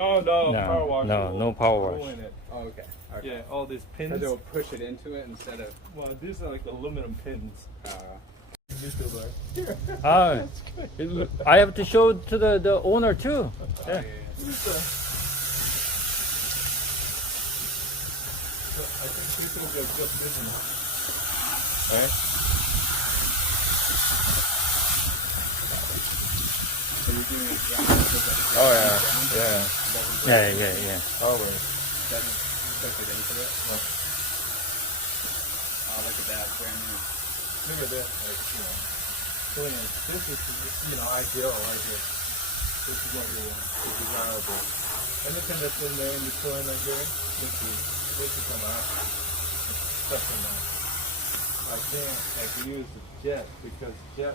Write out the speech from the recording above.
Oh no, power washer. no power wash. Ruin it. Oh, okay. Okay. Yeah, all these So pins. they'll push it into it instead of. Well, these are like aluminum pins. YouTuber. I have to show to the owner too. Yeah. I think people get just business. Right? So you're doing it ground. Oh yeah. Always. Doesn't push it into it. Oh, look at that, brand new. Look at this, like, clean. This is, ideal right here. This is what you want. It's desirable. Anything that's in there in between right here, this is a lot. It's special now. I can't use the jet because jet